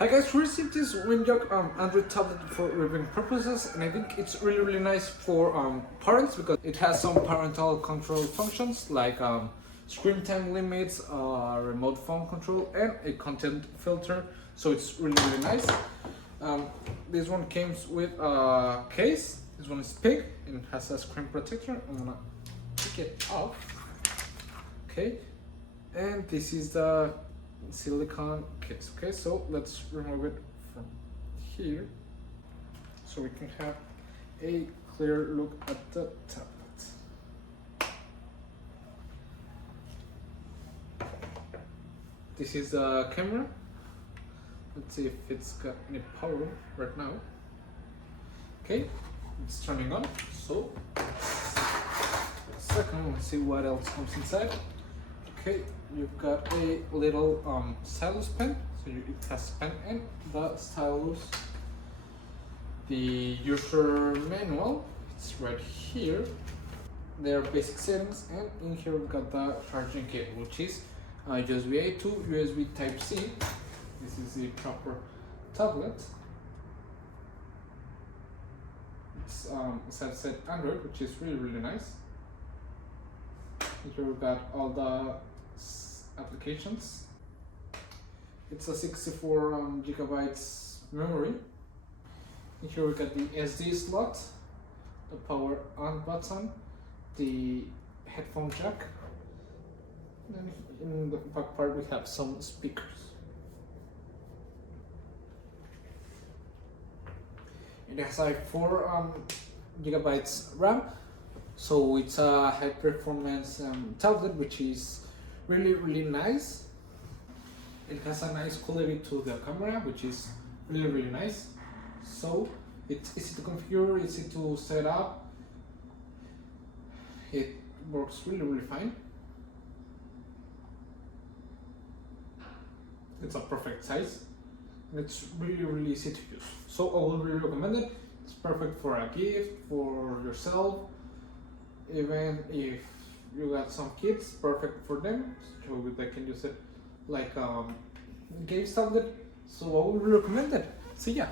Hi guys, we received this Wainyok Android tablet for reviewing purposes, and I think it's really nice for parents because it has some parental control functions like screen time limits, remote phone control, and a content filter. So it's really nice. This one came with a case. This one is big and has a screen protector. I'm gonna take it off. Okay, and this is the silicone case. Okay, so let's remove it from here so we can have a clear look at the tablet. This is the camera. Let's see if it's got any power right now. Okay, it's turning on. So second, let's see what else comes inside. Okay, you've got a little stylus pen, so it has pen and the stylus. The user manual, it's right here. There are basic settings, and in here we've got the charging cable, which is USB A to USB Type C. This is the proper tablet. It's as I've said, Android, which is really nice. Here we've got all the applications. It's a 64 gigabytes memory. Here we got the SD slot, the power on button, the headphone jack, and in the back part we have some speakers. It has like 4 gigabytes RAM, so it's a high performance tablet, which is really nice. It has a nice quality to the camera, which is really nice. So it's easy to configure, easy to set up. It works really fine. It's a perfect size and it's really easy to use. So I would really recommend it. It's perfect for a gift, for yourself, even if you got some kids, perfect for them, so they can use it like games tablet. So I would recommend it. So yeah.